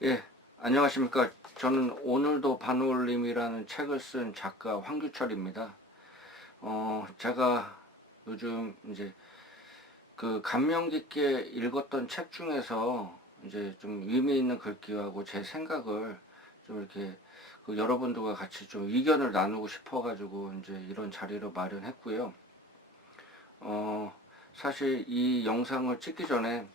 예, 안녕하십니까. 저는 오늘도 반올림이라는 책을 쓴 작가 황규철입니다. 제가 요즘 이제 그 감명 깊게 읽었던 책 중에서 이제 좀 의미 있는 글귀하고 제 생각을 좀 이렇게 그 여러분들과 같이 좀 의견을 나누고 싶어가지고 이제 이런 자리를 마련했고요. 어, 사실 이 영상을 찍기 전에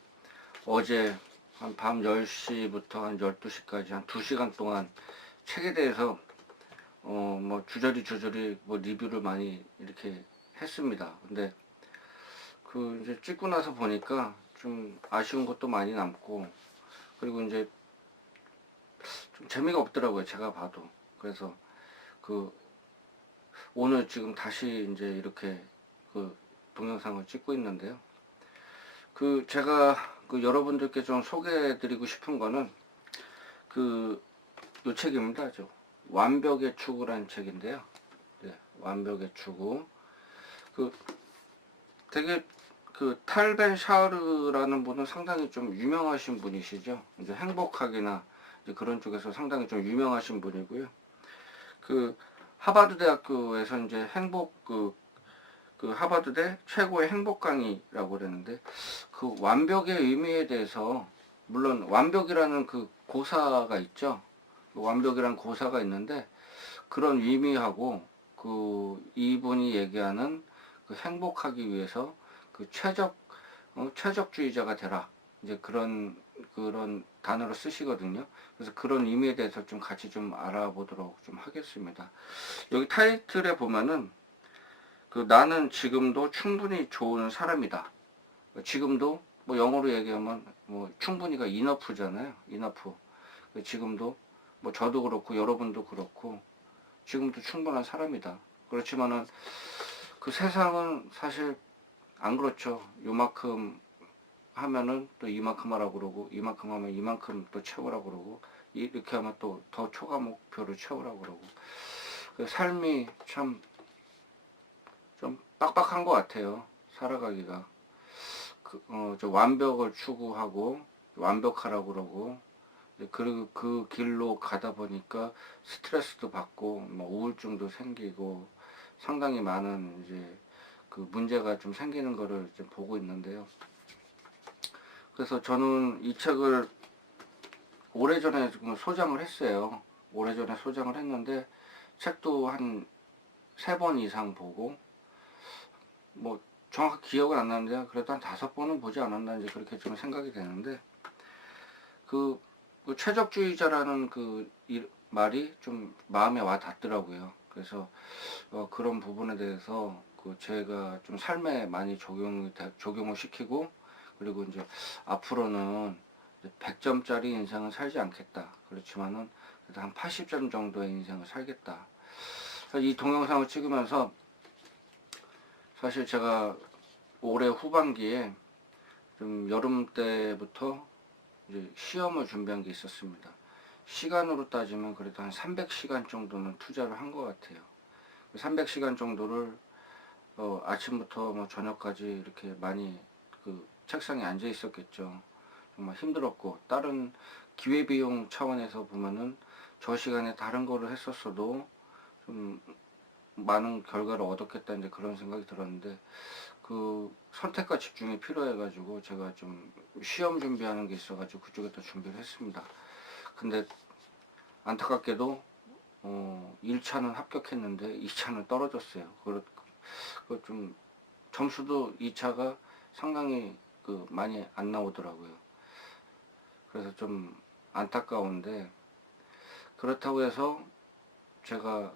어제 한 밤 10시부터 한 12시까지 한 2시간 동안 책에 대해서 뭐 주저리 뭐 리뷰를 많이 이렇게 했습니다. 근데 그 이제 찍고 나서 보니까 좀 아쉬운 것도 많이 남고, 그리고 이제 좀 재미가 없더라고요, 제가 봐도. 그래서 그 오늘 지금 다시 이제 이렇게 그 동영상을 찍고 있는데요. 그 제가 그 여러분들께 좀 소개해 드리고 싶은 거는 그 요 책입니다. 완벽의 추구라는 책인데요. 네, 완벽의 추구. 그 되게 그 탈벤 샤르라는 분은 상당히 좀 유명하신 분이시죠. 이제 행복학이나 이제 그런 쪽에서 상당히 좀 유명하신 분이고요. 그 하버드 대학교에서 이제 그 하버드대 최고의 행복 강의라고 그랬는데, 그 완벽의 의미에 대해서, 물론 완벽이라는 그 고사가 있죠. 그 완벽이라는 고사가 있는데, 그런 의미하고 그 이분이 얘기하는 그 행복하기 위해서 그 최적주의자가 되라, 이제 그런 단어를 쓰시거든요. 그래서 그런 의미에 대해서 좀 같이 좀 알아보도록 좀 하겠습니다. 여기 타이틀에 보면은 그 나는 지금도 충분히 좋은 사람이다. 지금도 뭐 영어로 얘기하면 뭐 충분히가 이너프잖아요. 이너프. 지금도 뭐 저도 그렇고 여러분도 그렇고 지금도 충분한 사람이다. 그렇지만은 그 세상은 사실 안 그렇죠. 요만큼 하면은 또 이만큼 하라고 그러고, 이만큼 하면 이만큼 또 채우라고 그러고, 이렇게 하면 또 더 초과 목표를 채우라고 그러고. 그 삶이 참 좀 빡빡한 것 같아요, 살아가기가. 저 완벽을 추구하고 완벽하라고 그러고, 그리고 그 길로 가다 보니까 스트레스도 받고 뭐 우울증도 생기고 상당히 많은 이제 그 문제가 좀 생기는 거를 좀 보고 있는데요. 그래서 저는 이 책을 오래전에 지금 소장을 했어요. 오래전에 소장을 했는데 책도 한 3번 이상 보고, 뭐 정확히 기억은 안 나는데 그래도 한 5번은 보지 않았나, 이제 그렇게 좀 생각이 되는데, 그, 그 최적주의자라는 그 말이 좀 마음에 와 닿더라고요. 그래서 그런 부분에 대해서 그 제가 좀 삶에 많이 적용을 시키고, 그리고 이제 앞으로는 100점짜리 인생은 살지 않겠다. 그렇지만은 그래도 한 80점 정도의 인생을 살겠다. 이 동영상을 찍으면서 사실 제가 올해 후반기에 좀 여름 때부터 이제 시험을 준비한 게 있었습니다. 시간으로 따지면 그래도 한 300시간 정도는 투자를 한 것 같아요. 300시간 정도를 아침부터 뭐 저녁까지 이렇게 많이 그 책상에 앉아 있었겠죠. 정말 힘들었고, 다른 기회비용 차원에서 보면은 저 시간에 다른 거를 했었어도 좀 많은 결과를 얻었겠다, 이제 그런 생각이 들었는데, 그 선택과 집중이 필요해가지고 제가 좀 시험 준비하는 게 있어가지고 그쪽에다 준비를 했습니다. 근데 안타깝게도 1차는 합격했는데 2차는 떨어졌어요. 좀 점수도 2차가 상당히 그 많이 안 나오더라고요. 그래서 좀 안타까운데, 그렇다고 해서 제가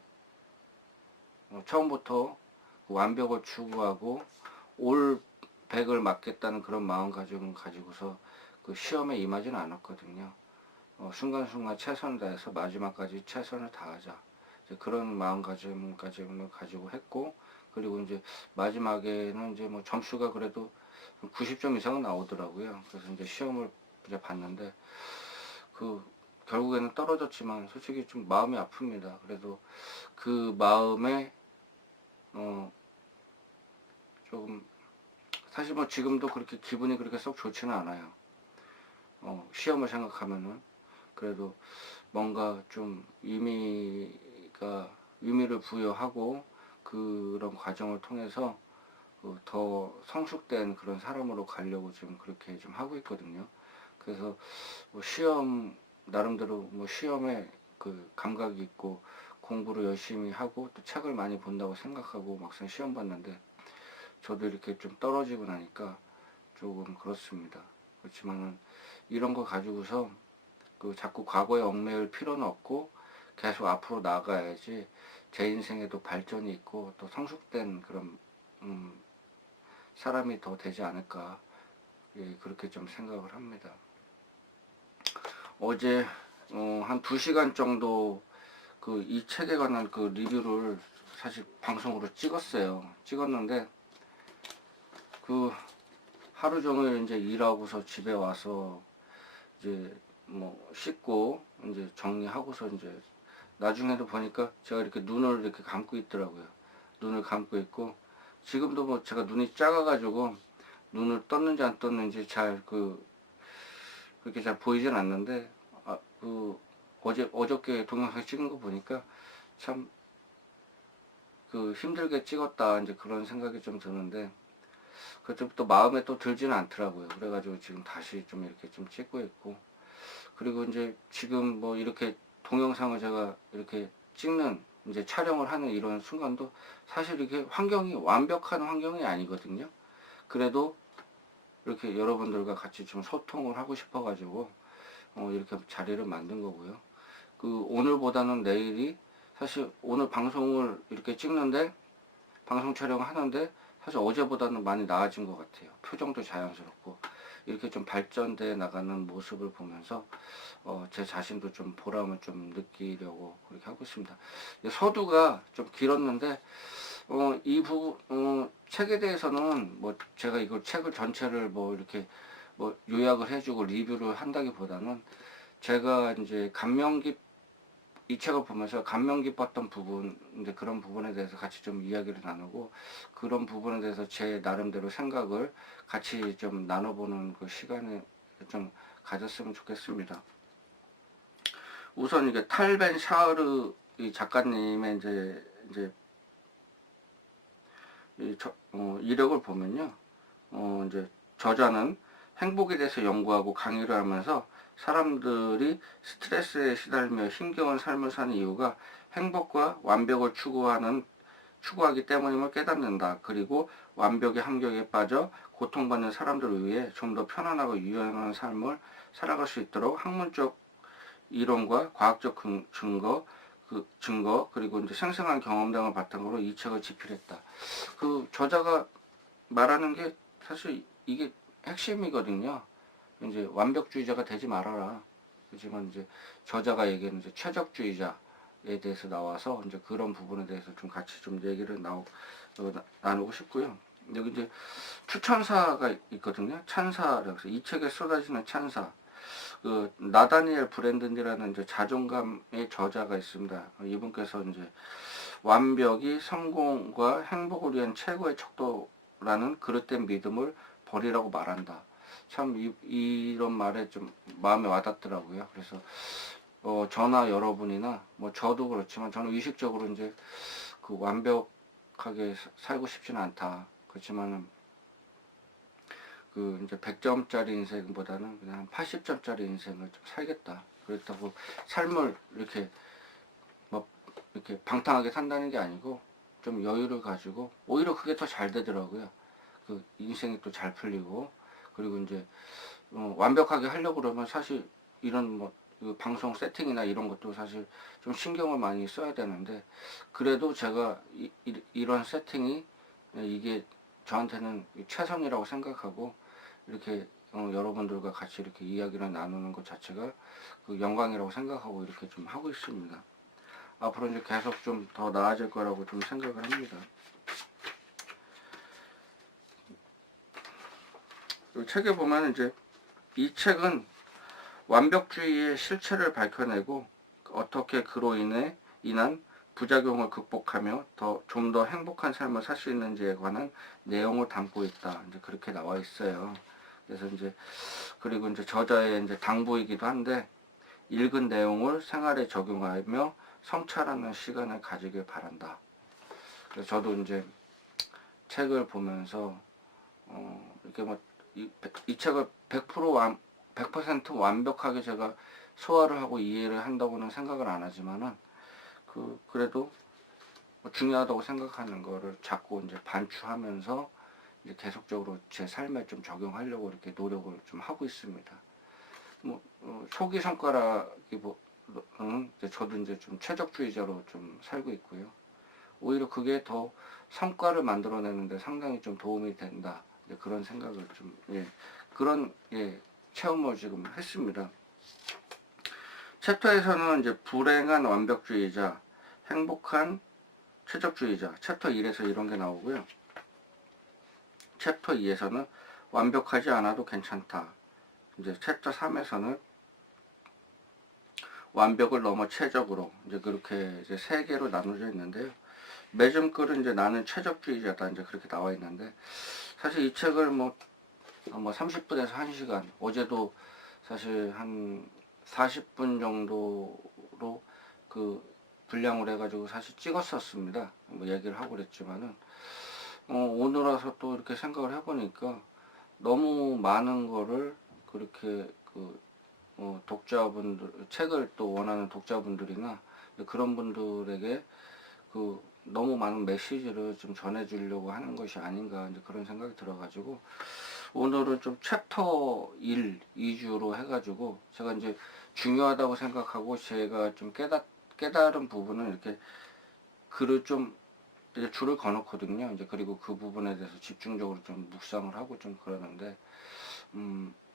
처음부터 그 완벽을 추구하고 올 100을 맞겠다는 그런 마음가짐을 가지고서 그 시험에 임하지는 않았거든요. 순간순간 최선을 다해서 마지막까지 최선을 다하자, 그런 마음가짐을 가지고 했고, 그리고 이제 마지막에는 이제 뭐 점수가 그래도 90점 이상은 나오더라고요. 그래서 이제 시험을 이제 봤는데 그 결국에는 떨어졌지만 솔직히 좀 마음이 아픕니다. 그래도 그 마음에 어 조금, 사실 뭐 지금도 그렇게 기분이 그렇게 썩 좋지는 않아요. 시험을 생각하면은. 그래도 뭔가 좀 의미를 부여하고 그런 과정을 통해서 더 성숙된 그런 사람으로 가려고 좀 그렇게 좀 하고 있거든요. 그래서 뭐 시험 나름대로 뭐 시험에 그 감각이 있고 공부를 열심히 하고 또 책을 많이 본다고 생각하고 막상 시험 봤는데 저도 이렇게 좀 떨어지고 나니까 조금 그렇습니다. 그렇지만은 이런 거 가지고서 그 자꾸 과거에 얽매일 필요는 없고 계속 앞으로 나가야지 제 인생에도 발전이 있고 또 성숙된 그런 사람이 더 되지 않을까, 예, 그렇게 좀 생각을 합니다. 어제 한 2시간 정도 그 이 책에 관한 그 리뷰를 사실 방송으로 찍었는데 그 하루 종일 이제 일하고서 집에 와서 이제 뭐 씻고 이제 정리하고서 이제 나중에도 보니까 제가 이렇게 눈을 이렇게 감고 있더라고요. 눈을 감고 있고 지금도 뭐 제가 눈이 작아가지고 눈을 떴는지 안 떴는지 잘 그렇게 잘 보이진 않는데 어저께 동영상 찍은 거 보니까 참 그 힘들게 찍었다 이제 그런 생각이 좀 드는데 그때부터 마음에 또 들지는 않더라고요. 그래가지고 지금 다시 좀 이렇게 좀 찍고 있고 그리고 이제 지금 뭐 이렇게 동영상을 제가 이렇게 찍는 이제 촬영을 하는 이런 순간도 사실 이게 환경이 완벽한 환경이 아니거든요. 그래도 이렇게 여러분들과 같이 좀 소통을 하고 싶어 가지고 이렇게 자리를 만든 거고요. 그 오늘보다는 내일이 사실 오늘 방송을 이렇게 찍는데 방송 촬영을 하는데 사실 어제보다는 많이 나아진 것 같아요. 표정도 자연스럽고 이렇게 좀 발전돼 나가는 모습을 보면서 제 자신도 좀 보람을 좀 느끼려고 그렇게 하고 있습니다. 서두가 좀 길었는데 책에 대해서는 뭐 제가 이걸 책을 전체를 뭐 이렇게 뭐 요약을 해주고 리뷰를 한다기보다는 제가 이제 이 책을 보면서 감명 깊었던 부분, 이제 그런 부분에 대해서 같이 좀 이야기를 나누고 그런 부분에 대해서 제 나름대로 생각을 같이 좀 나눠보는 그 시간을 좀 가졌으면 좋겠습니다. 우선 이게 탈벤 샤흐르 이 작가님의 이제 이력을 보면요, 이제 저자는 행복에 대해서 연구하고 강의를 하면서 사람들이 스트레스에 시달리며 힘겨운 삶을 사는 이유가 행복과 완벽을 추구하기 때문임을 깨닫는다. 그리고 완벽의 함정에 빠져 고통받는 사람들을 위해 좀 더 편안하고 유연한 삶을 살아갈 수 있도록 학문적 이론과 과학적 증거 그리고 이제 생생한 경험 등을 바탕으로 이 책을 집필했다. 그 저자가 말하는 게 사실 이게 핵심이거든요. 이제 완벽주의자가 되지 말아라. 그렇지만 이제 저자가 얘기하는 이제 최적주의자에 대해서 나와서 이제 그런 부분에 대해서 좀 같이 좀 얘기를 나누고 싶고요. 여기 이제 추천사가 있거든요. 찬사라고 해서 이 책에 쏟아지는 찬사. 그 나다니엘 브랜든이라는 이제 자존감의 저자가 있습니다. 이분께서 이제 완벽이 성공과 행복을 위한 최고의 척도라는 그릇된 믿음을 버리라고 말한다. 참 이런 말에 좀 마음에 와닿더라고요. 그래서 저나 여러분이나 뭐 저도 그렇지만 저는 의식적으로 이제 그 완벽하게 살고 싶지는 않다. 그렇지만은 그 이제 100점짜리 인생보다는 그냥 80점짜리 인생을 좀 살겠다. 그렇다고 삶을 이렇게 방탕하게 산다는 게 아니고 좀 여유를 가지고 오히려 그게 더 잘 되더라고요. 그 인생이 또 잘 풀리고 그리고 이제 완벽하게 하려고 그러면 사실 이런 그 방송 세팅이나 이런 것도 사실 좀 신경을 많이 써야 되는데 그래도 제가 이런 세팅이 이게 저한테는 최선이라고 생각하고 이렇게 여러분들과 같이 이렇게 이야기를 나누는 것 자체가 그 영광이라고 생각하고 이렇게 좀 하고 있습니다. 앞으로 이제 계속 좀 더 나아질 거라고 좀 생각을 합니다. 이 책에 보면 이제 이 책은 완벽주의의 실체를 밝혀내고 어떻게 그로 인한 부작용을 극복하며 좀 더 행복한 삶을 살 수 있는지에 관한 내용을 담고 있다. 이제 그렇게 나와 있어요. 그래서 이제 그리고 이제 저자의 이제 당부이기도 한데 읽은 내용을 생활에 적용하며 성찰하는 시간을 가지길 바란다. 그래서 저도 이제 책을 보면서 이렇게 뭐 이 책을 100% 완벽하게 제가 소화를 하고 이해를 한다고는 생각을 안 하지만은 그래도 뭐 중요하다고 생각하는 거를 자꾸 이제 반추하면서 이제 계속적으로 제 삶에 좀 적용하려고 이렇게 노력을 좀 하고 있습니다. 뭐 초기 성과라기 이제 저도 이제 좀 최적주의자로 좀 살고 있고요. 오히려 그게 더 성과를 만들어내는데 상당히 좀 도움이 된다. 그런 생각을 좀, 그런, 체험을 지금 했습니다. 챕터에서는 이제 불행한 완벽주의자, 행복한 최적주의자, 챕터 1에서 이런 게 나오고요. 챕터 2에서는 완벽하지 않아도 괜찮다. 이제 챕터 3에서는 완벽을 넘어 최적으로, 이제 그렇게 이제 세 개로 나눠져 있는데요. 매점 글은 이제 나는 최적주의자다. 이제 그렇게 나와 있는데, 사실 이 책을 뭐 30분에서 1시간, 어제도 사실 한 40분 정도로 그 분량을 해가지고 사실 찍었었습니다. 뭐 얘기를 하고 그랬지만은, 오늘 와서 또 이렇게 생각을 해보니까 너무 많은 거를 그렇게 독자분들, 책을 또 원하는 독자분들이나 그런 분들에게 너무 많은 메시지를 좀 전해주려고 하는 것이 아닌가 이제 그런 생각이 들어가지고 오늘은 좀 챕터 1 위주로 해가지고 제가 이제 중요하다고 생각하고 제가 좀 깨달은 부분은 이렇게 글을 좀 이제 줄을 그어놓거든요. 이제 그리고 그 부분에 대해서 집중적으로 좀 묵상을 하고 좀 그러는데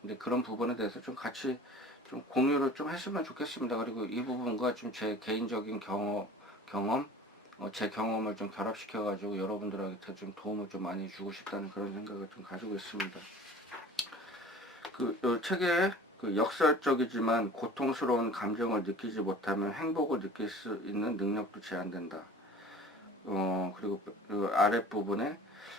이제 그런 부분에 대해서 좀 같이 좀 공유를 좀 했으면 좋겠습니다. 그리고 이 부분과 좀 제 개인적인 경험, 제 경험을 좀 결합시켜가지고 여러분들한테 좀 도움을 좀 많이 주고 싶다는 그런 생각을 좀 가지고 있습니다. 이 책에 역설적이지만 고통스러운 감정을 느끼지 못하면 행복을 느낄 수 있는 능력도 제한된다. 그리고 아랫부분에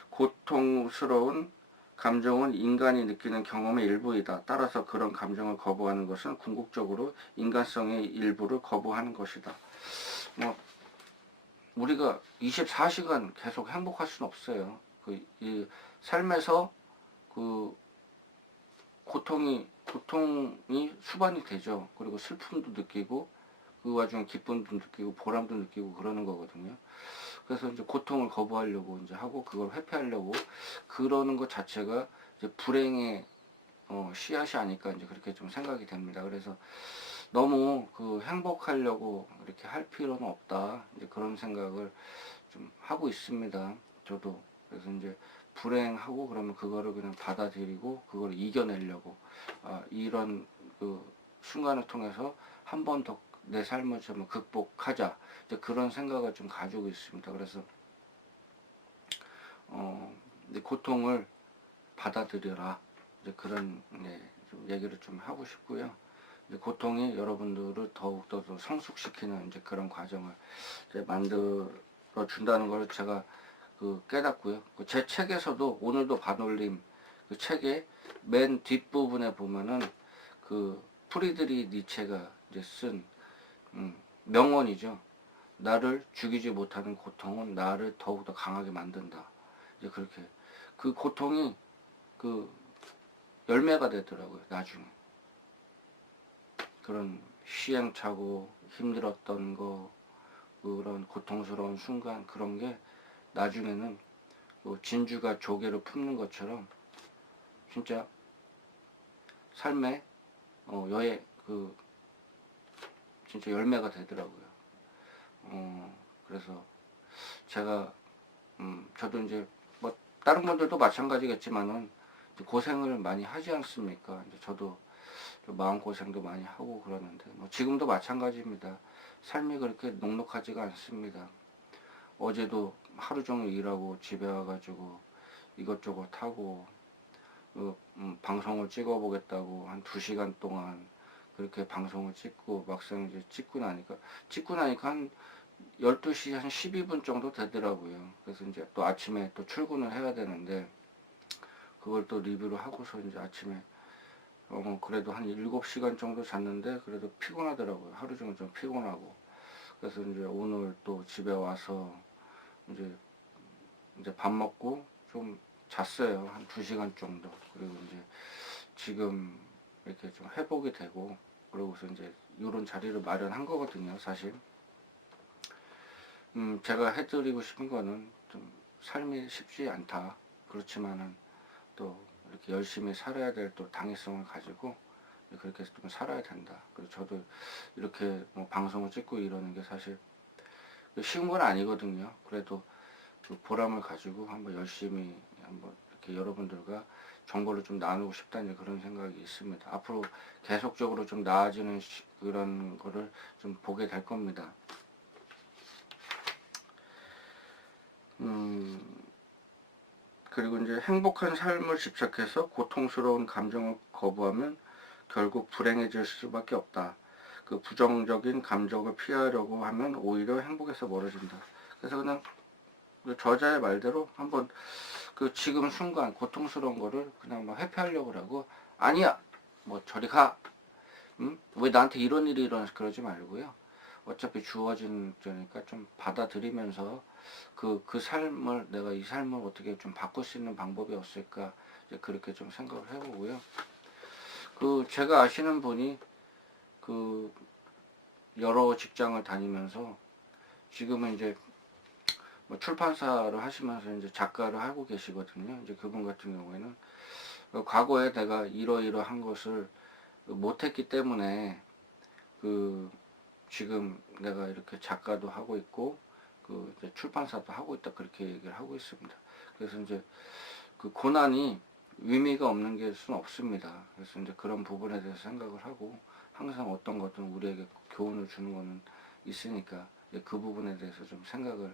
고통스러운 감정은 인간이 느끼는 경험의 일부이다. 따라서 그런 감정을 거부하는 것은 궁극적으로 인간성의 일부를 거부하는 것이다. 우리가 24시간 계속 행복할 수는 없어요. 이 삶에서 고통이 수반이 되죠. 그리고 슬픔도 느끼고 그 와중에 기쁨도 느끼고 보람도 느끼고 그러는 거거든요. 그래서 이제 고통을 거부하려고 이제 하고 그걸 회피하려고 그러는 것 자체가 이제 불행의 씨앗이 아닐까 이제 그렇게 좀 생각이 됩니다. 그래서 너무 행복하려고 이렇게 할 필요는 없다. 이제 그런 생각을 좀 하고 있습니다. 저도. 그래서 이제 불행하고 그러면 그거를 그냥 받아들이고 그걸 이겨내려고 이런 순간을 통해서 한 번 더 내 삶을 좀 극복하자. 이제 그런 생각을 좀 가지고 있습니다. 그래서 이제 고통을 받아들여라. 이제 그런 좀 얘기를 좀 하고 싶고요. 이제 고통이 여러분들을 더욱더 성숙시키는 이제 그런 과정을 이제 만들어 준다는 걸 제가 깨닫고요. 제 책에서도 오늘도 반올림 책의 맨 뒷부분에 보면은 프리드리 니체가 이제 쓴 명언이죠. 나를 죽이지 못하는 고통은 나를 더욱더 강하게 만든다. 이제 그렇게 고통이 열매가 되더라고요. 나중에 그런 시행착오, 힘들었던 거, 그런 고통스러운 순간 그런 게 나중에는 진주가 조개를 품는 것처럼 진짜 삶의 진짜 열매가 되더라고요. 그래서 제가 저도 이제 뭐 다른 분들도 마찬가지겠지만은 고생을 많이 하지 않습니까? 이제 저도 마음고생도 많이 하고 그러는데 뭐 지금도 마찬가지입니다. 삶이 그렇게 녹록하지가 않습니다. 어제도 하루 종일 일하고 집에 와가지고 이것저것 하고 방송을 찍어보겠다고 한 2시간 동안 그렇게 방송을 찍고 막상 이제 찍고 나니까 한 12시 한 12분 정도 되더라고요. 그래서 이제 또 아침에 또 출근을 해야 되는데 그걸 또 리뷰를 하고서 이제 아침에 그래도 한 7시간 정도 잤는데 그래도 피곤하더라고요. 하루 종일 좀 피곤하고. 그래서 이제 오늘 또 집에 와서 이제 밥 먹고 좀 잤어요. 한 2시간 정도. 그리고 이제 지금 이렇게 좀 회복이 되고, 그러고서 이제 이런 자리를 마련한 거거든요, 사실. 제가 해드리고 싶은 거는 좀 삶이 쉽지 않다. 그렇지만은 또 이렇게 열심히 살아야 될 또 당위성을 가지고 그렇게 좀 살아야 된다. 그리고 저도 이렇게 뭐 방송을 찍고 이러는 게 사실 쉬운 건 아니거든요. 그래도 그 보람을 가지고 한번 열심히 한번 이렇게 여러분들과 정보를 좀 나누고 싶다는 그런 생각이 있습니다. 앞으로 계속적으로 좀 나아지는 그런 거를 좀 보게 될 겁니다. 그리고 이제 행복한 삶을 집착해서 고통스러운 감정을 거부하면 결국 불행해질 수밖에 없다. 그 부정적인 감정을 피하려고 하면 오히려 행복에서 멀어진다. 그래서 그냥 그 저자의 말대로 한번 그 지금 순간 고통스러운 거를 그냥 막 회피하려고 하고, 아니야 뭐 저리 가, 왜 나한테 이런 일이 일어나서 그러지 말고요. 어차피 주어진 거니까 좀 받아들이면서 그 삶을, 내가 이 삶을 어떻게 좀 바꿀 수 있는 방법이 없을까, 이제 그렇게 좀 생각을 해보고요. 그 제가 아시는 분이 그 여러 직장을 다니면서 지금은 이제 뭐 출판사를 하시면서 이제 작가를 하고 계시거든요. 이제 그분 같은 경우에는 과거에 내가 이러이러한 것을 못했기 때문에 그 지금 내가 이렇게 작가도 하고 있고 그 이제 출판사도 하고 있다, 그렇게 얘기를 하고 있습니다. 그래서 이제 그 고난이 의미가 없는 게 수는 없습니다. 그래서 이제 그런 부분에 대해서 생각을 하고, 항상 어떤 것든 우리에게 교훈을 주는 거는 있으니까 그 부분에 대해서 좀 생각을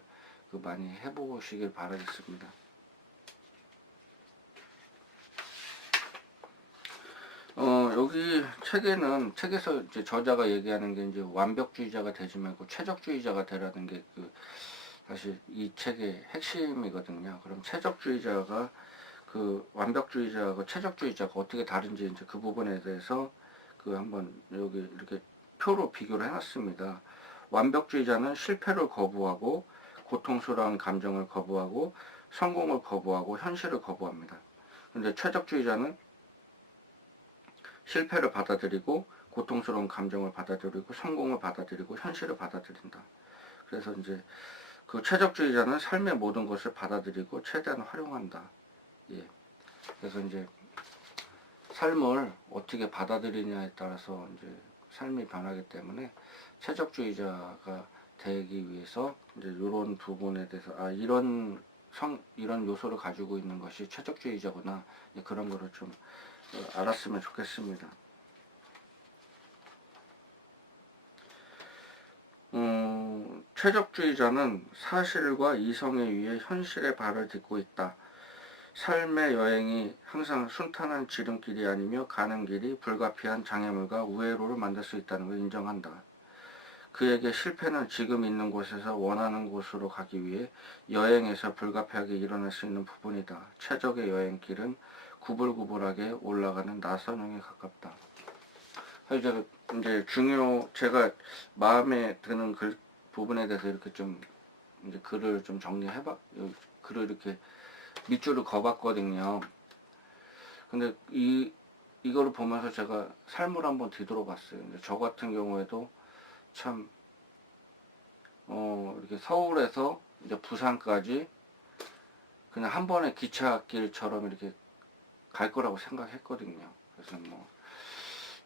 많이 해보시길 바라겠습니다. 여기 책에서 이제 저자가 얘기하는 게 이제 완벽주의자가 되지 말고 최적주의자가 되라는 게 사실 이 책의 핵심이거든요. 그럼 최적주의자가 완벽주의자하고 최적주의자가 어떻게 다른지 이제 그 부분에 대해서 한번 여기 이렇게 표로 비교를 해놨습니다. 완벽주의자는 실패를 거부하고 고통스러운 감정을 거부하고 성공을 거부하고 현실을 거부합니다. 근데 최적주의자는 실패를 받아들이고 고통스러운 감정을 받아들이고 성공을 받아들이고 현실을 받아들인다. 그래서 이제 그 최적주의자는 삶의 모든 것을 받아들이고 최대한 활용한다. 예. 그래서 이제 삶을 어떻게 받아들이냐에 따라서 이제 삶이 변하기 때문에 최적주의자가 되기 위해서 이제 이런 부분에 대해서 이런 요소를 가지고 있는 것이 최적주의자구나, 그런 거를 좀 알았으면 좋겠습니다. 최적주의자는 사실과 이성에 의해 현실의 발을 딛고 있다. 삶의 여행이 항상 순탄한 지름길이 아니며 가는 길이 불가피한 장애물과 우회로를 만들 수 있다는 걸 인정한다. 그에게 실패는 지금 있는 곳에서 원하는 곳으로 가기 위해 여행에서 불가피하게 일어날 수 있는 부분이다. 최적의 여행길은 구불구불하게 올라가는 나선형에 가깝다. 이제 제가 마음에 드는 부분에 대해서 이렇게 좀 이제 글을 좀 글을 이렇게 밑줄을 그어봤거든요. 근데 이거를 보면서 제가 삶을 한번 뒤돌아봤어요. 저 같은 경우에도 참 이렇게 서울에서 이제 부산까지 그냥 한 번의 기찻길처럼 이렇게 갈 거라고 생각했거든요. 그래서 뭐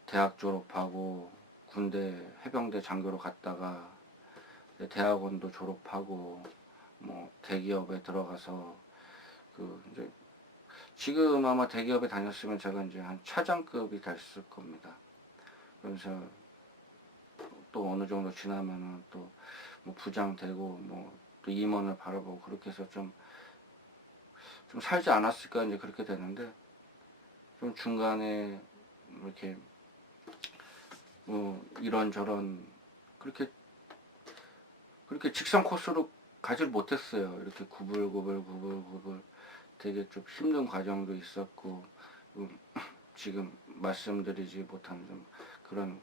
대학 졸업하고 군대 해병대 장교로 갔다가 대학원도 졸업하고 뭐 대기업에 들어가서 이제 지금 아마 대기업에 다녔으면 제가 이제 한 차장급이 됐을 겁니다. 그래서 또 어느 정도 지나면은 또 뭐 부장 되고 뭐 또 임원을 바라보고 그렇게 해서 좀 살지 않았을까, 이제 그렇게 되는데, 좀 중간에 이렇게 뭐 이런저런 그렇게 직선 코스로 가지를 못했어요. 이렇게 구불구불 되게 좀 힘든 과정도 있었고, 지금 말씀드리지 못한 좀 그런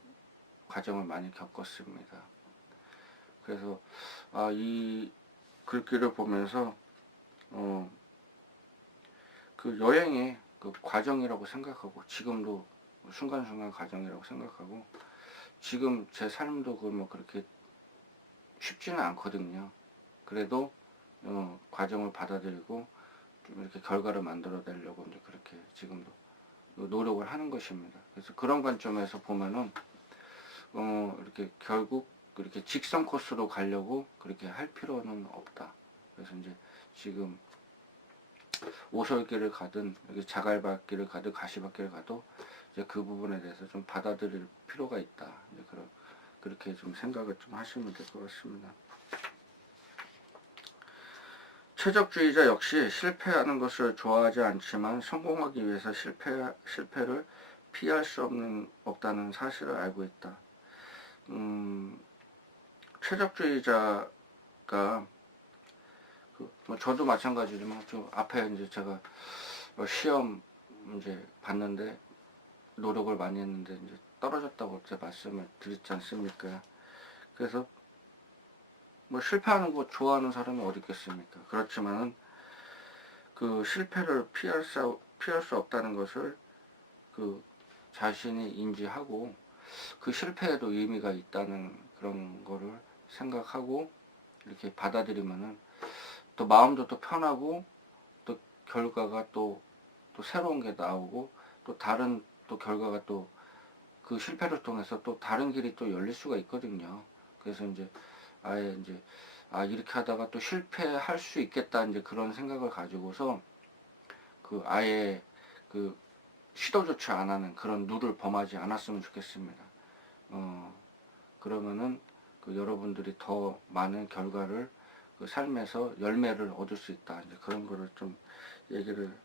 과정을 많이 겪었습니다. 그래서 이 글귀를 보면서 그 여행의 그 과정이라고 생각하고, 지금도 순간순간 과정이라고 생각하고, 지금 제 삶도 뭐 그렇게 쉽지는 않거든요. 그래도 과정을 받아들이고 좀 이렇게 결과를 만들어내려고 이제 그렇게 지금도 노력을 하는 것입니다. 그래서 그런 관점에서 보면은 이렇게 결국 그렇게 직선 코스로 가려고 그렇게 할 필요는 없다. 그래서 이제 지금 오솔길을 가든 여기 자갈밭길을 가든 가시밭길을 가도 이제 그 부분에 대해서 좀 받아들일 필요가 있다. 이제 그렇게 좀 생각을 좀 하시면 될 것 같습니다. 최적주의자 역시 실패하는 것을 좋아하지 않지만 성공하기 위해서 실패를 피할 수 없다는 사실을 알고 있다. 최적주의자가 뭐 저도 마찬가지지만 저 앞에 이제 제가 시험 이제 봤는데 노력을 많이 했는데 이제 떨어졌다고 제가 말씀을 드렸지 않습니까? 그래서 뭐 실패하는 거 좋아하는 사람이 어디 있겠습니까? 그렇지만은 그 실패를 피할 수 없다는 것을 그 자신이 인지하고 그 실패에도 의미가 있다는 그런 거를 생각하고 이렇게 받아들이면은 또 마음도 또 편하고 또 결과가 또 새로운 게 나오고 또 다른 또 결과가 또 그 실패를 통해서 또 다른 길이 또 열릴 수가 있거든요. 그래서 이제 아예 이제 이렇게 하다가 또 실패할 수 있겠다 이제 그런 생각을 가지고서 그 아예 그 시도조차 안 하는 그런 룰을 범하지 않았으면 좋겠습니다. 그러면은 그 여러분들이 더 많은 결과를 그 삶에서 열매를 얻을 수 있다. 이제 그런 거를 좀 얘기를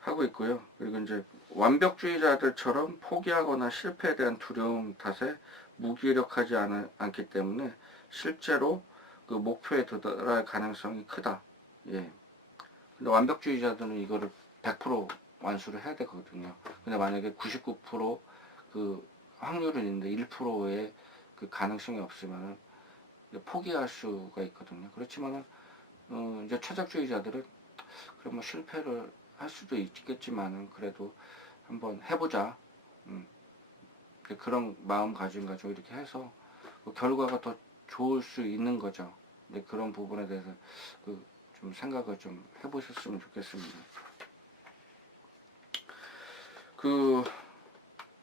하고 있고요. 그리고 이제 완벽주의자들처럼 포기하거나 실패에 대한 두려움 탓에 무기력하지 않기 때문에 실제로 그 목표에 도달할 가능성이 크다. 예. 근데 완벽주의자들은 이거를 100% 완수를 해야 되거든요. 근데 만약에 99%그 확률은 있는데 1%의 그 가능성이 없으면 포기할 수가 있거든요. 그렇지만은 이제 최적주의자들은 그래 뭐 실패를 할 수도 있겠지만은 그래도 한번 해보자. 그런 마음가짐 가지고 이렇게 해서 그 결과가 더 좋을 수 있는 거죠. 그런 부분에 대해서 좀 생각을 좀 해보셨으면 좋겠습니다. 그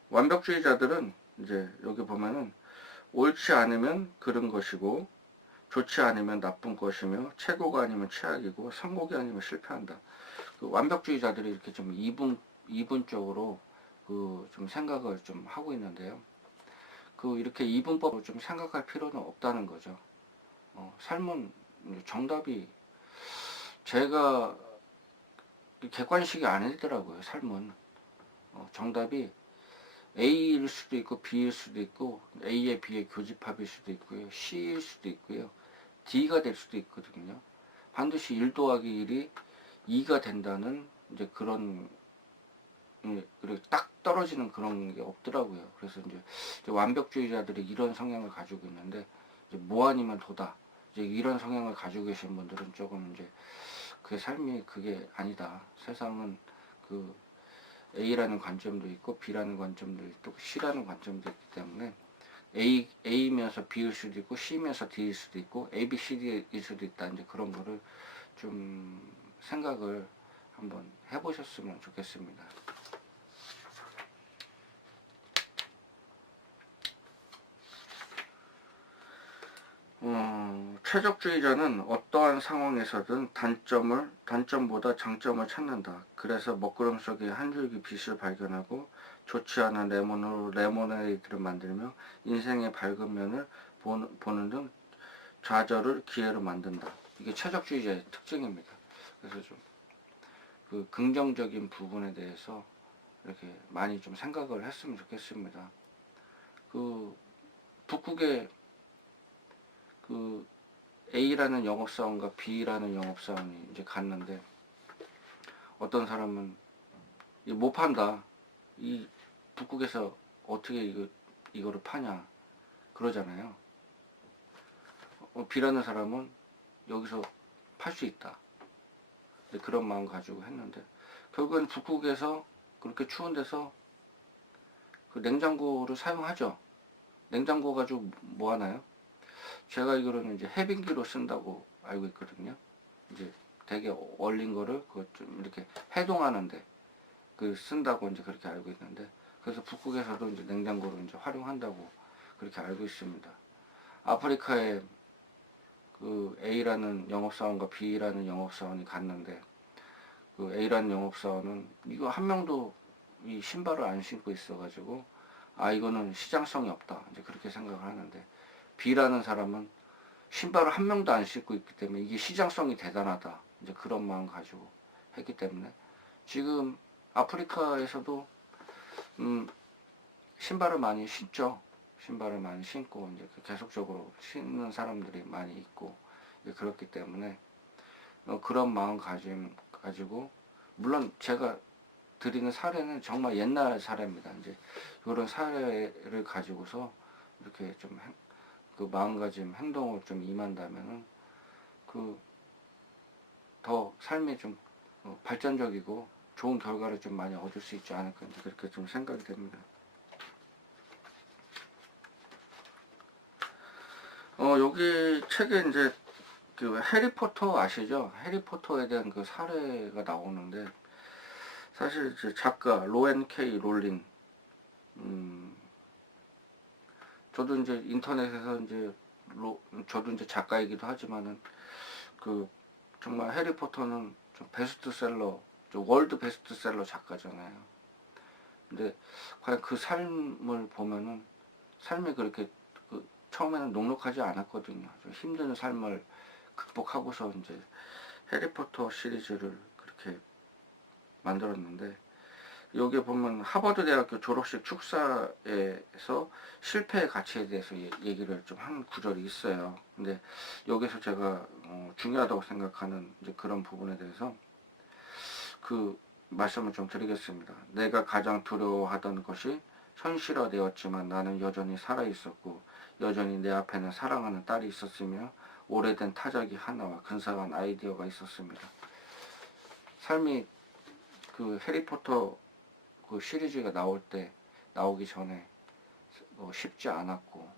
완벽주의자들은 이제 여기 보면은 옳지 않으면 그른 것이고 좋지 않으면 나쁜 것이며 최고가 아니면 최악이고 성공이 아니면 실패한다. 그 완벽주의자들이 이렇게 좀 이분적으로 그 좀 생각을 좀 하고 있는데요. 그 이렇게 이분법으로 좀 생각할 필요는 없다는 거죠. 삶은 정답이 제가 객관식이 아니더라고요. 삶은 정답이 A일 수도 있고 B일 수도 있고 A에 B의 교집합일 수도 있고요. C일 수도 있고요. D가 될 수도 있거든요. 반드시 1 더하기 1이 2가 된다는 이제 그런 그리고 딱 떨어지는 그런 게 없더라고요. 그래서 이제 완벽주의자들이 이런 성향을 가지고 있는데 이제 뭐 아니면 도다. 이제 이런 성향을 가지고 계신 분들은 조금 이제 그 삶이 그게 아니다. 세상은 그 A라는 관점도 있고 B라는 관점도 있고 C라는 관점도 있기 때문에 A면서 B일 수도 있고 C면서 D일 수도 있고 A, B, C, D일 수도 있다. 이제 그런 거를 좀 생각을 한번 해보셨으면 좋겠습니다. 최적주의자는 어떠한 상황에서든 단점보다 장점을 찾는다. 그래서 먹구름 속에 한 줄기 빛을 발견하고 좋지 않은 레몬으로 레모네이드를 만들며 인생의 밝은 면을 보는 등 좌절을 기회로 만든다. 이게 최적주의자의 특징입니다. 그래서 좀 그 긍정적인 부분에 대해서 이렇게 많이 좀 생각을 했으면 좋겠습니다. 그 북극의 그 A라는 영업사원과 B라는 영업사원이 이제 갔는데 어떤 사람은 못 판다. 이 북극에서 어떻게 이거를 파냐 그러잖아요. B라는 사람은 여기서 팔 수 있다. 그런 마음 가지고 했는데 결국엔 북극에서 그렇게 추운 데서 그 냉장고를 사용하죠. 냉장고 가지고 뭐 하나요? 제가 알기로는 이제 해빙기로 쓴다고 알고 있거든요. 이제 되게 얼린 거를 그 좀 이렇게 해동하는데 그 쓴다고 이제 그렇게 알고 있는데, 그래서 북극에서도 이제 냉장고를 이제 활용한다고 그렇게 알고 있습니다. 아프리카에 그 A라는 영업사원과 B라는 영업사원이 갔는데, 그 A라는 영업사원은 이거 한 명도 이 신발을 안 신고 있어가지고 아 이거는 시장성이 없다 이제 그렇게 생각을 하는데, B라는 사람은 신발을 한 명도 안 신고 있기 때문에 이게 시장성이 대단하다 이제 그런 마음 가지고 했기 때문에 지금 아프리카에서도 신발을 많이 신죠. 신발을 많이 신고 이제 계속적으로 신는 사람들이 많이 있고 그렇기 때문에 그런 마음가짐 가지고, 물론 제가 드리는 사례는 정말 옛날 사례입니다. 이제 이런 사례를 가지고서 이렇게 좀 그 마음가짐 행동을 좀 임한다면은 그 더 삶이 좀 발전적이고 좋은 결과를 좀 많이 얻을 수 있지 않을까 그렇게 좀 생각이 됩니다. 여기 책에 이제 그 해리포터 아시죠? 해리포터에 대한 그 사례가 나오는데, 사실 이제 작가 로앤 K 롤링, 저도 이제 인터넷에서 이제 저도 이제 작가이기도 하지만은 그 정말 해리포터는 좀 베스트셀러, 월드 베스트셀러 작가잖아요. 근데 과연 그 삶을 보면은 삶이 그렇게 그 처음에는 녹록하지 않았거든요. 좀 힘든 삶을 극복하고서 이제 해리포터 시리즈를 그렇게 만들었는데, 여기에 보면 하버드 대학교 졸업식 축사에서 실패의 가치에 대해서 얘기를 좀 한 구절이 있어요. 근데 여기서 제가 중요하다고 생각하는 이제 그런 부분에 대해서 그 말씀을 좀 드리겠습니다. 내가 가장 두려워하던 것이 현실화되었지만 나는 여전히 살아있었고 여전히 내 앞에는 사랑하는 딸이 있었으며 오래된 타자기 하나와 근사한 아이디어가 있었습니다. 삶이 그 해리포터 그 시리즈가 나오기 전에 쉽지 않았고,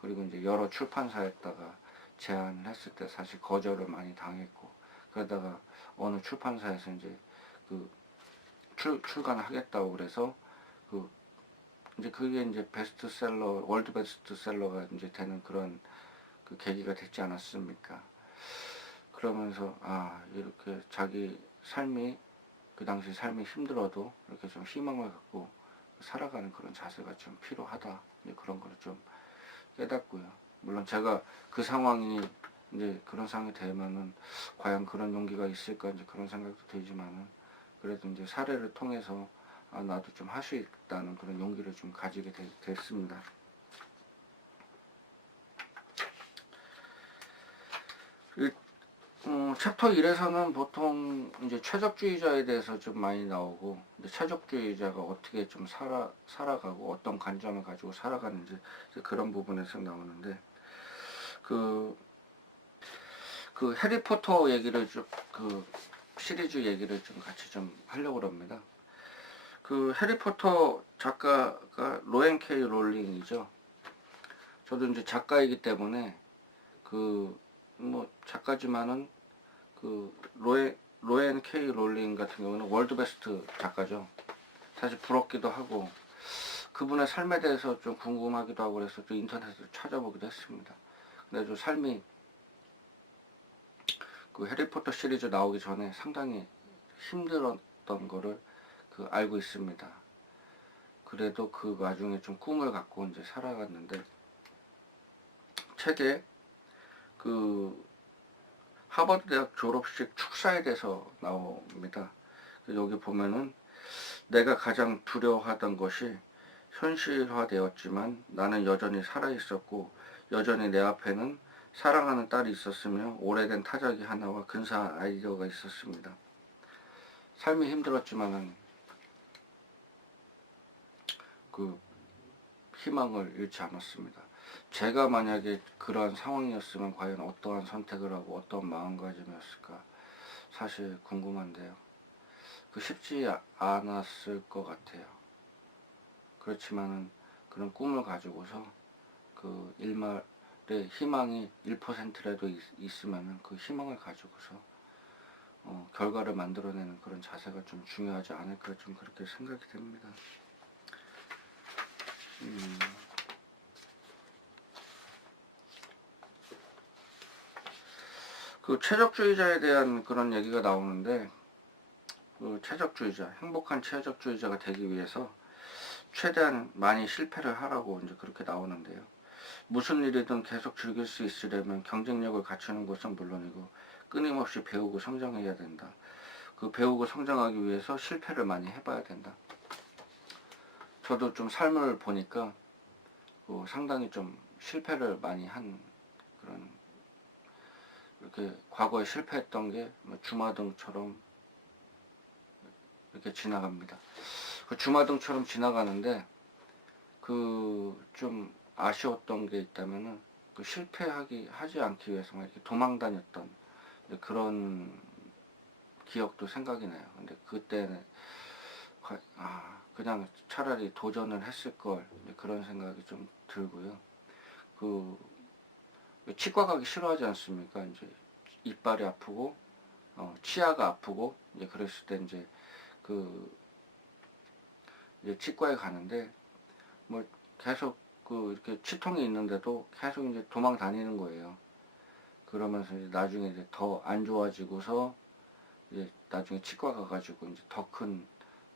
그리고 이제 여러 출판사에다가 제안을 했을 때 사실 거절을 많이 당했고, 그러다가 어느 출판사에서 이제 그 출간을 하겠다고 그래서 그 이제 그게 이제 베스트셀러, 월드 베스트셀러가 이제 되는 그런 그 계기가 됐지 않았습니까? 그러면서 아 이렇게 자기 삶이 그 당시 삶이 힘들어도 이렇게 좀 희망을 갖고 살아가는 그런 자세가 좀 필요하다. 이제 그런 걸 좀 깨닫고요. 물론 제가 그 상황이 이제 그런 상황이 되면은 과연 그런 용기가 있을까 이제 그런 생각도 들지만은, 그래도 이제 사례를 통해서 아 나도 좀 할 수 있다는 그런 용기를 좀 가지게 됐습니다. 챕터 1에서는 보통 이제 최적주의자에 대해서 좀 많이 나오고, 이제 최적주의자가 어떻게 좀 살아가고 어떤 관점을 가지고 살아가는지 그런 부분에서 나오는데, 그 해리포터 얘기를 좀 그 시리즈 얘기를 좀 같이 좀 하려고 합니다. 그 해리포터 작가가 로앤 K 롤링이죠. 저도 이제 작가이기 때문에 그 뭐 작가지만은 그 로앤 K 롤링 같은 경우는 월드 베스트 작가죠. 사실 부럽기도 하고 그분의 삶에 대해서 좀 궁금하기도 하고 그래서 좀 인터넷을 찾아보기도 했습니다. 근데 좀 삶이 그 해리포터 시리즈 나오기 전에 상당히 힘들었던 거를 그 알고 있습니다. 그래도 그 와중에 좀 꿈을 갖고 이제 살아갔는데, 책에 그 하버드 대학 졸업식 축사에 대해서 나옵니다. 여기 보면은 내가 가장 두려워하던 것이 현실화되었지만 나는 여전히 살아있었고 여전히 내 앞에는 사랑하는 딸이 있었으며 오래된 타자기 하나와 근사한 아이디어가 있었습니다. 삶이 힘들었지만은 그 희망을 잃지 않았습니다. 제가 만약에 그러한 상황이었으면 과연 어떠한 선택을 하고 어떤 마음가짐이었을까 사실 궁금한데요. 쉽지 않았을 것 같아요. 그렇지만은 그런 꿈을 가지고서 그 일말의 희망이 1%라도 있으면은 그 희망을 가지고서 결과를 만들어내는 그런 자세가 좀 중요하지 않을까 좀 그렇게 생각이 됩니다. 그 최적주의자에 대한 그런 얘기가 나오는데, 그 최적주의자, 행복한 최적주의자가 되기 위해서 최대한 많이 실패를 하라고 이제 그렇게 나오는데요. 무슨 일이든 계속 즐길 수 있으려면 경쟁력을 갖추는 것은 물론이고 끊임없이 배우고 성장해야 된다. 그 배우고 성장하기 위해서 실패를 많이 해봐야 된다. 저도 좀 삶을 보니까 상당히 좀 실패를 많이 한 그런, 이렇게 과거에 실패했던 게 주마등처럼 이렇게 지나갑니다. 그 주마등처럼 지나가는데 좀 아쉬웠던 게 있다면은 하지 않기 위해서 이렇게 도망 다녔던 그런 기억도 생각이 나요. 근데 그때는 그냥 차라리 도전을 했을 걸, 그런 생각이 좀 들고요. 치과 가기 싫어하지 않습니까? 이제 이빨이 아프고 치아가 아프고 이제 그랬을 때 이제 이제 치과에 가는데 뭐 계속 이렇게 치통이 있는데도 계속 이제 도망 다니는 거예요. 그러면서 이제 나중에 이제 더 안 좋아지고서 이제 나중에 치과 가가지고 이제 더 큰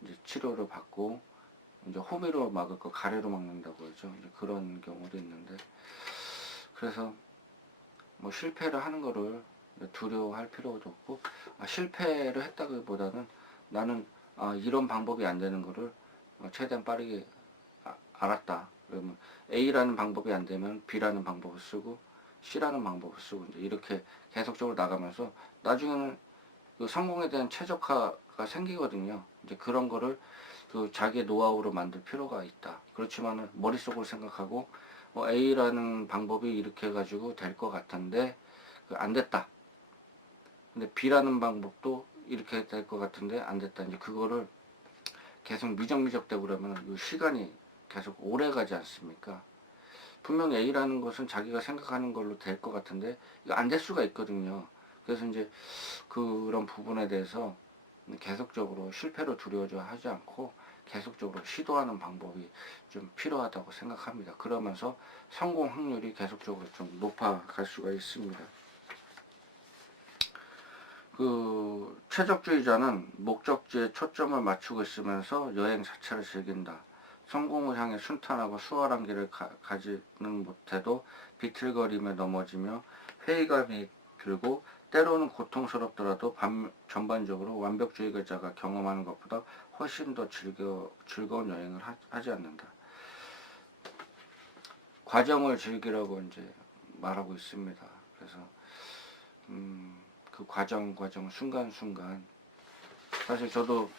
이제 치료를 받고 이제 호미로 막을 거 가래로 막는다고 하죠. 이제 그런 경우도 있는데, 그래서 뭐 실패를 하는 거를 두려워할 필요도 없고, 실패를 했다기보다는 나는 이런 방법이 안 되는 거를 최대한 빠르게 알았다. 그러면 A라는 방법이 안 되면 B라는 방법을 쓰고 C라는 방법을 쓰고 이제 이렇게 계속적으로 나가면서 나중에는 그 성공에 대한 최적화가 생기거든요. 이제 그런 거를 자기의 노하우로 만들 필요가 있다. 그렇지만은 머릿속으로 생각하고 A라는 방법이 이렇게 해가지고 될 것 같은데 안 됐다. 근데 B라는 방법도 이렇게 될 것 같은데 안 됐다. 이제 그거를 계속 미적미적되고 그러면 시간이 계속 오래 가지 않습니까? 분명 A라는 것은 자기가 생각하는 걸로 될 것 같은데 이거 안 될 수가 있거든요. 그래서 이제 그런 부분에 대해서 계속적으로 실패로 두려워져 하지 않고 계속적으로 시도하는 방법이 좀 필요하다고 생각합니다. 그러면서 성공 확률이 계속적으로 좀 높아갈 수가 있습니다. 최적주의자는 목적지에 초점을 맞추고 있으면서 여행 자체를 즐긴다. 성공을 향해 순탄하고 수월한 길을 가지는 못해도 비틀거리며 넘어지며 회의감이 들고 때로는 고통스럽더라도 전반적으로 완벽주의자가 경험하는 것보다 훨씬 더 즐거운 여행을 하지 않는다. 과정을 즐기라고 이제 말하고 있습니다. 그래서 그 과정 순간순간, 사실 저도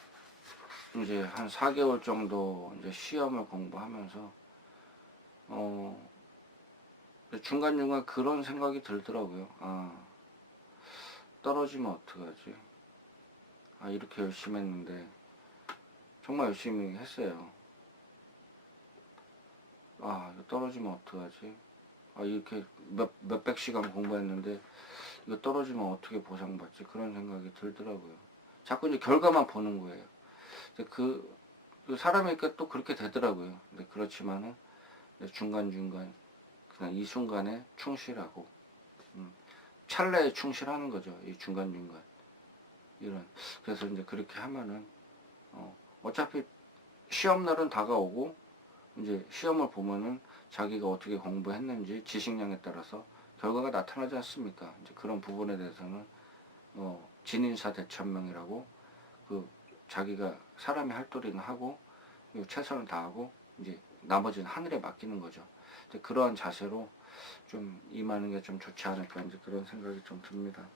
이제 한 4개월 정도 이제 시험을 공부하면서 중간중간 그런 생각이 들더라고요. 떨어지면 어떡하지? 이렇게 열심히 했는데 정말 열심히 했어요. 이거 떨어지면 어떡하지? 이렇게 몇백 시간 공부했는데 이거 떨어지면 어떻게 보상받지? 그런 생각이 들더라고요. 자꾸 이제 결과만 보는 거예요. 그 사람이니까 또 그렇게 되더라고요. 근데 그렇지만은 중간중간 그냥 이 순간에 충실하고 찰나에 충실하는 거죠. 이 중간중간 그래서 이제 그렇게 하면은 어차피 시험날은 다가오고 이제 시험을 보면은 자기가 어떻게 공부했는지 지식량에 따라서 결과가 나타나지 않습니까? 이제 그런 부분에 대해서는 진인사 대천명이라고 자기가 사람이 할 도리는 하고 최선을 다하고 이제 나머지는 하늘에 맡기는 거죠. 그러한 자세로 좀 임하는 게 좀 좋지 않을까 이제 그런 생각이 좀 듭니다.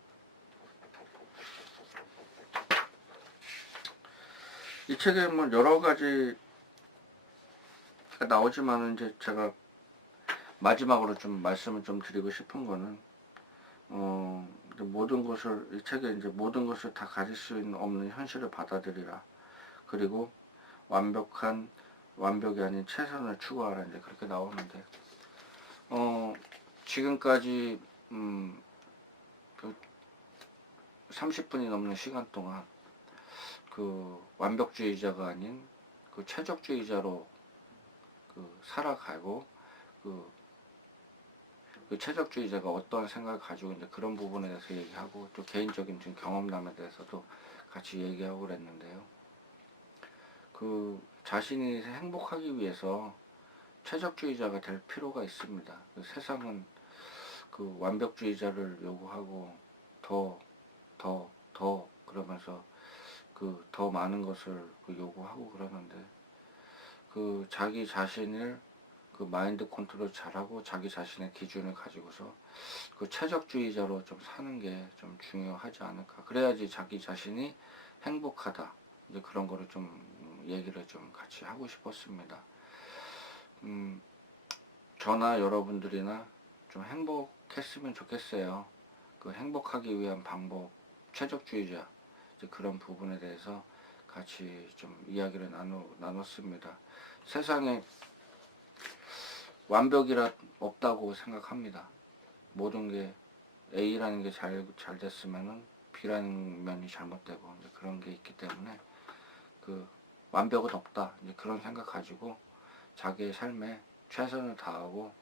이 책에 뭐 여러 가지 나오지만은 이제 제가 마지막으로 좀 말씀을 좀 드리고 싶은 거는 이제 모든 것을 이 책에 이제 모든 것을 다 가질 수 없는 현실을 받아들이라. 그리고 완벽이 아닌 최선을 추구하라. 이제 그렇게 나오는데 지금까지 그 30분이 넘는 시간 동안 그 완벽주의자가 아닌 그 최적주의자로 그 살아가고 그 최적주의자가 어떠한 생각을 가지고 이제 그런 부분에 대해서 얘기하고 또 개인적인 좀 경험담에 대해서도 같이 얘기하고 그랬는데요. 그 자신이 행복하기 위해서 최적주의자가 될 필요가 있습니다. 그 세상은 그 완벽주의자를 요구하고 더 그러면서 그 더 많은 것을 그 요구하고 그러는데 그 자기 자신을 그 마인드 컨트롤 잘하고 자기 자신의 기준을 가지고서 그 최적주의자로 좀 사는 게 좀 중요하지 않을까. 그래야지 자기 자신이 행복하다. 이제 그런 거를 좀 얘기를 좀 같이 하고 싶었습니다. 저나 여러분들이나 좀 행복했으면 좋겠어요. 그 행복하기 위한 방법, 최적주의자, 이제 그런 부분에 대해서 같이 좀 이야기를 나눴습니다. 세상에 완벽이라 없다고 생각합니다. 모든 게 A라는 게 잘 됐으면은 B라는 면이 잘못되고 이제 그런 게 있기 때문에 그 완벽은 없다. 이제 그런 생각 가지고 자기의 삶에 최선을 다하고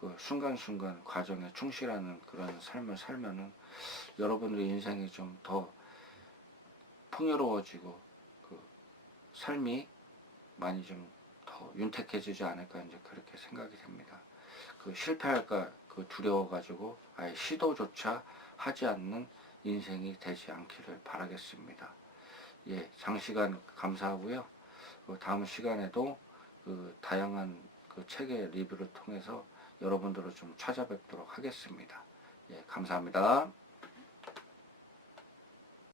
그 순간순간 과정에 충실하는 그런 삶을 살면은 여러분들의 인생이 좀 더 풍요로워지고 그 삶이 많이 좀 더 윤택해지지 않을까 이제 그렇게 생각이 됩니다. 그 실패할까 그 두려워가지고 아예 시도조차 하지 않는 인생이 되지 않기를 바라겠습니다. 예, 장시간 감사하고요. 그 다음 시간에도 그 다양한 그 책의 리뷰를 통해서 여러분들을 좀 찾아뵙도록 하겠습니다. 예, 감사합니다.